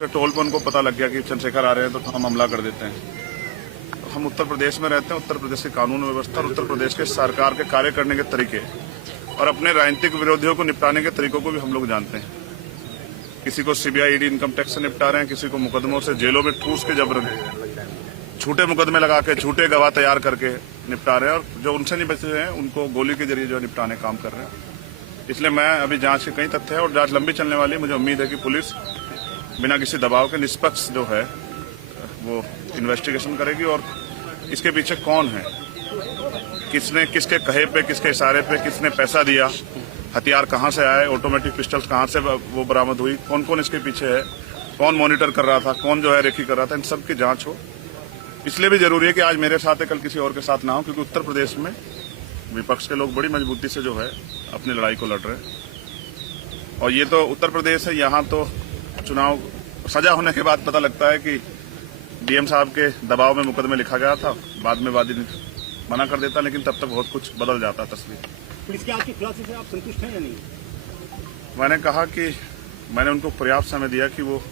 Toll पर उनको पता लग गया कि चंद्रशेखर आ रहे हैं तो हम हमला कर देते हैं। तो हम उत्तर प्रदेश में रहते हैं, उत्तर प्रदेश की कानून व्यवस्था और उत्तर प्रदेश के सरकार के कार्य करने के तरीके और अपने राजनीतिक विरोधियों को निपटाने के तरीकों को भी हम लोग जानते हैं। किसी को सीबीआई ईडी इनकम टैक्स से निपटा रहे हैं, किसी को मुकदमों से जेलों में ठूस के जबरन झूठे मुकदमे लगा के झूठे गवाह तैयार करके निपटा रहे हैं और जो उनसे नहीं बचे हैं उनको गोली के जरिए जो निपटाने काम कर रहे हैं। इसलिए मैं अभी जांच के कई तथ्य है और जांच लंबी चलने वाली है। मुझे उम्मीद है कि पुलिस बिना किसी दबाव के निष्पक्ष जो है वो इन्वेस्टिगेशन करेगी और इसके पीछे कौन है, किसने किसके कहे पे, किसके इशारे पे किसने पैसा दिया, हथियार कहां से आए, ऑटोमेटिक पिस्टल्स कहां से वो बरामद हुई, कौन कौन इसके पीछे है, कौन मॉनिटर कर रहा था, कौन जो है रेकी कर रहा था, इन सब की जांच हो। इसलिए भी जरूरी है कि आज मेरे साथ है, कल किसी और के साथ ना हो, क्योंकि उत्तर प्रदेश में विपक्ष के लोग बड़ी मजबूती से जो है अपनी लड़ाई को लड़ रहे हैं। और ये तो उत्तर प्रदेश है, यहाँ तो चुनाव सजा होने के बाद पता लगता है कि डीएम साहब के दबाव में मुकदमे लिखा गया था, बाद में वादी मना कर देता, लेकिन तब तक बहुत कुछ बदल जाता तस्वीर। पुलिस के आपके खुलासे से आप संतुष्ट हैं या नहीं? मैंने कहा कि मैंने उनको पर्याप्त समय दिया कि वो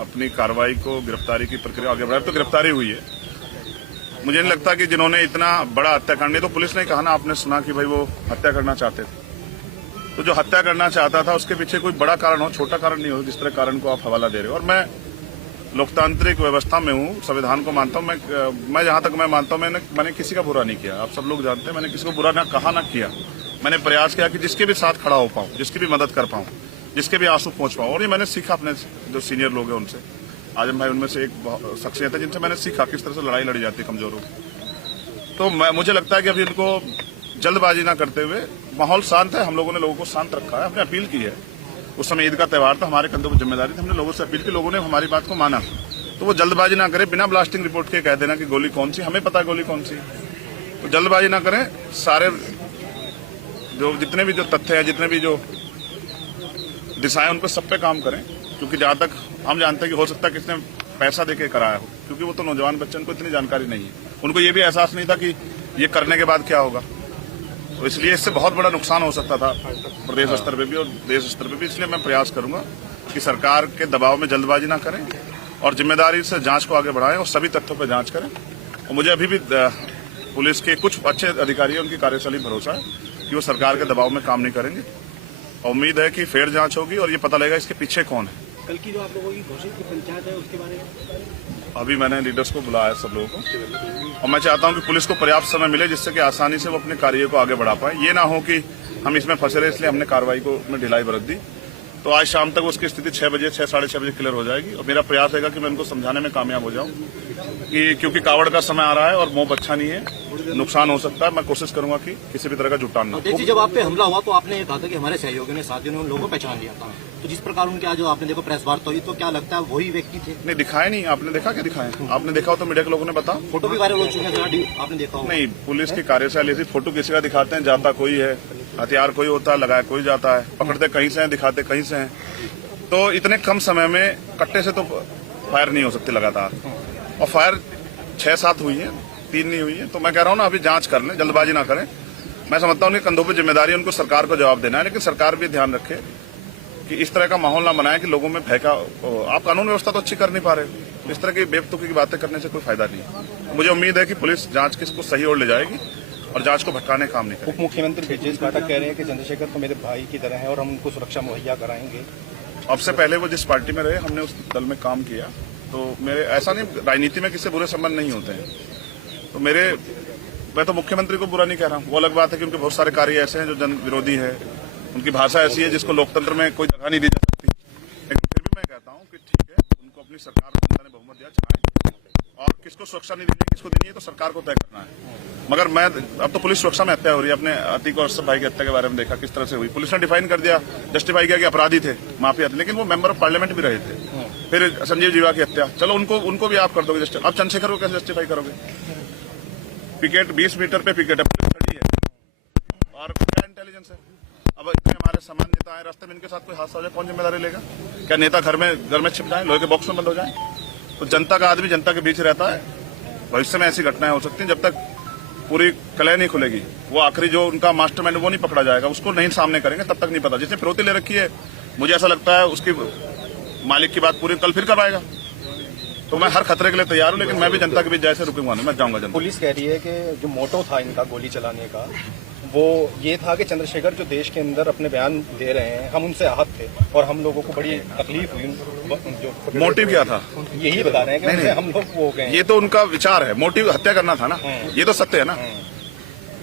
अपनी कार्रवाई को, गिरफ्तारी की प्रक्रिया आगे बढ़ाए। तो गिरफ्तारी हुई है। मुझे नहीं लगता कि जिन्होंने इतना बड़ा हत्याकांड, तो पुलिस ने कहा ना, आपने सुना कि भाई वो हत्या करना चाहते थे, तो जो हत्या करना चाहता था उसके पीछे कोई बड़ा कारण हो, छोटा कारण नहीं हो, जिस तरह कारण को आप हवाला दे रहे हो। और मैं लोकतांत्रिक व्यवस्था में हूँ, संविधान को मानता हूँ। मैं जहां तक मैं मानता हूँ, मैंने किसी का बुरा नहीं किया। आप सब लोग जानते हैं, मैंने किसी को बुरा ना कहा ना किया। मैंने प्रयास किया कि जिसके भी साथ खड़ा हो पाऊँ, जिसकी भी मदद कर पाऊँ, जिसके भी आंसू पहुंच पाऊँ। और ये मैंने सीखा अपने जो सीनियर लोग हैं उनसे। आजम भाई उनमें से एक शख्सियत है जिनसे मैंने सीखा किस तरह से लड़ाई लड़ी जाती है कमजोरों की। तो मुझे लगता है कि अभी इनको जल्दबाजी ना करते हुए, माहौल शांत है, हम लोगों ने लोगों को शांत रखा है, हमने अपील की है। उस समय ईद का त्यौहार था, हमारे कंधों पर जिम्मेदारी थी, हमने लोगों से अपील की, लोगों ने हमारी बात को माना। तो वो जल्दबाजी ना करें, बिना ब्लास्टिंग रिपोर्ट के कह देना कि गोली कौन सी, हमें पता है गोली कौन सी। तो जल्दबाजी ना करें, सारे जो जितने भी जो तथ्य है, जितने भी जो दिशाएं, उन पर सब पे काम करें। क्योंकि जहां तक हम जानते हैं कि हो सकता है किसने पैसा देके कराया हो, क्योंकि वो तो नौजवान बच्चे, उनको इतनी जानकारी नहीं है, उनको ये भी एहसास नहीं था कि ये करने के बाद क्या होगा। तो इसलिए इससे बहुत बड़ा नुकसान हो सकता था प्रदेश स्तर पे भी और देश स्तर पे भी। इसलिए मैं प्रयास करूंगा कि सरकार के दबाव में जल्दबाजी ना करें और जिम्मेदारी से जांच को आगे बढ़ाएं और सभी तथ्यों पर जांच करें। और मुझे अभी भी पुलिस के कुछ अच्छे अधिकारी हैं, उनकी कार्यशैली भरोसा है कि वो सरकार के दबाव में काम नहीं करेंगे। और उम्मीद है कि फेयर जांच होगी और ये पता लगेगा इसके पीछे कौन है। कल की जो आप लोगों की घोषित की पंचायत है, उसके बारे में अभी मैंने लीडर्स को बुलाया है, सब लोगों को, और मैं चाहता हूं कि पुलिस को पर्याप्त समय मिले जिससे कि आसानी से वो अपने कार्य को आगे बढ़ा पाए। ये ना हो कि हम इसमें फंसे रहे, इसलिए हमने कार्रवाई को में ढिलाई बरत दी। तो आज शाम तक उसकी स्थिति 6 बजे, 6-6:30 बजे क्लियर हो जाएगी। और मेरा प्रयास रहेगा कि मैं उनको समझाने में कामयाब हो जाऊं कि क्योंकि कावड़ का समय आ रहा है और मोह अच्छा नहीं है, नुकसान हो सकता है। मैं कोशिश करूंगा कि किसी भी तरह का जुटान ना हो। जब आप पे हमला हुआ तो आपने कहा था कि हमारे सहयोगियों ने, साथियों ने उन लोगों को पहचान लिया था, तो जिस प्रकार उनके आज जो आपने देखो प्रेस वार्ता हुई, तो क्या लगता है वही व्यक्ति थे? नहीं, दिखाए नहीं। आपने देखा क्या दिखाए? आपने देखा हो तो मीडिया के लोगों ने बताया। फोटो भी वायरल हो चुके हैं, आपने देखा हो? नहीं, पुलिस की कार्यशैली थी, फोटो किसी का दिखाते हैं, जाता कोई है, हथियार कोई होता है, लगाया कोई जाता है, पकड़ते कहीं से हैं, दिखाते कहीं से हैं। तो इतने कम समय में कट्टे से तो फायर नहीं हो सकती लगातार, और फायर 6-7 हुई है, 3 नहीं हुई है। तो मैं कह रहा हूँ ना, अभी जांच कर लें, जल्दबाजी ना करें। मैं समझता हूँ उनके कंधों पर जिम्मेदारी है, उनको सरकार को जवाब देना है, लेकिन सरकार भी ध्यान रखे कि इस तरह का माहौल ना बनाए कि लोगों में भयका। आप कानून व्यवस्था तो अच्छी कर नहीं पा रहे, इस तरह की बेवकूफी की बातें करने से कोई फायदा नहीं। मुझे उम्मीद है कि पुलिस जांच किसको सही ओर ले जाएगी और जांच को भटकाने काम नहीं करेगी। उप मुख्यमंत्री ब्रजेश पाठक कह रहे हैं कि चंद्रशेखर तो मेरे भाई की तरह है और हम उनको सुरक्षा मुहैया कराएंगे। अब से पहले वो जिस पार्टी में रहे, हमने उस दल में काम किया, तो मेरे ऐसा नहीं, राजनीति में किसी बुरे संबंध नहीं होते हैं। तो मैं तो मुख्यमंत्री को बुरा नहीं कह रहा हूँ, वो अलग बात है कि उनके बहुत सारे कार्य ऐसे हैं जो जन विरोधी है, उनकी भाषा ऐसी है जिसको लोकतंत्र में कोई जगह नहीं दी जा सकती। लेकिन फिर भी मैं कहता हूँ कि ठीक है, उनको अपनी सरकार को जनता ने बहुमत दिया, चलाएं, और किसको सुरक्षा नहीं देनी, किसको देनी है तो सरकार को तय करना है। मगर मैं अब तो पुलिस सुरक्षा में हत्या हो रही है। अपने अतीक और अशरफ भाई की हत्या के बारे में देखा किस तरह से हुई। पुलिस ने डिफाइन कर दिया, जस्टिफाई किया कि अपराधी थे, माफिया थे, लेकिन वो मेंबर ऑफ पार्लियामेंट भी रहे थे। फिर संजीव जीवा की हत्या, चलो उनको भी आप कर दोगे जस्टिफाई, अब चंद्रशेखर को कैसे जस्टिफाई करोगे? पिकेट 20 मीटर पे पिकेट है, पुलिस खड़ी है, और क्या इंटेलिजेंस है? अब इतने हमारे सामान्य नेता आए, रास्ते में इनके साथ कोई हादसा हो जाए, कौन जिम्मेदारी लेगा? क्या नेता घर में छिप जाए, लोहे के बॉक्स में बंद हो जाए? तो जनता का आदमी जनता के बीच रहता है। भविष्य में ऐसी घटनाएं हो सकती हैं, जब तक पूरी कलह नहीं खुलेगी, वो आखिरी जो उनका मास्टरमाइंड वो नहीं पकड़ा जाएगा, उसको नहीं सामने करेंगे, तब तक नहीं पता। जिसने फिरौती ले रखी है, मुझे ऐसा लगता है उसकी मालिक की बात पूरी कल फिर करवाएगा। तो मैं हर खतरे के लिए तैयार हूँ, लेकिन मैं भी जनता के बीच जैसे रुकूंगा नहीं, मैं जाऊंगा जनता। पुलिस कह रही है कि जो मोटो था इनका गोली चलाने का वो ये था कि चंद्रशेखर जो देश के अंदर अपने बयान दे रहे हैं, हम उनसे आहत थे और हम लोगों को बड़ी तकलीफ हुई। जो मोटिव क्या था? यही बता रहे हैं कि उनसे हम लोग वो हो गए। ये तो उनका विचार है, मोटिव हत्या करना था ना, ये तो सत्य है ना।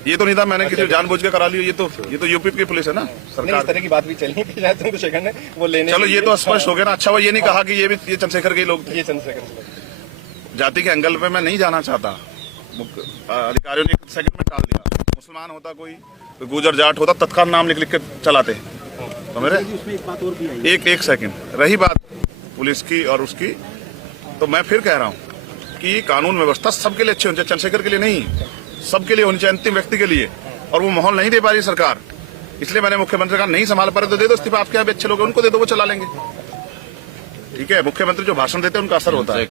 ये तो नहीं था मैंने किसी जानबूझ के करा लिया। ये तो यूपी की पुलिस है ना, नहीं, सरकार। इस तरह की बात भी चली कि शायद चंद्रशेखर ने वो लेने। चलो ये तो स्पष्ट हो गया ना। अच्छा हुआ ये नहीं कहा कि ये चंद्रशेखर के ही लोग थे। ये चंद्रशेखर जाति के एंगल पे मैं नहीं जाना चाहता। अधिकारियों ने 1 सेकंड में टाल दिया। मुसलमान होता कोई गुजर जाट होता, तत्काल नाम लिख के चलाते। तो मेरे उसमें एक बात और भी आई। एक सेकंड रही बात पुलिस की और उसकी, तो मैं फिर कह रहा हूं कि कानून व्यवस्था सबके लिए अच्छी होनी चाहिए, चंद्रशेखर के लिए नहीं, सबके लिए होनी चाहिए, अंतिम व्यक्ति के लिए। और वो माहौल नहीं दे पा रही सरकार, इसलिए मैंने मुख्यमंत्री का नहीं संभाल पा रहे तो दे दो इस्तीफा। आपके यहाँ भी अच्छे लोग हैं, उनको दे दो, वो चला लेंगे। ठीक है, मुख्यमंत्री जो भाषण देते हैं उनका असर होता है।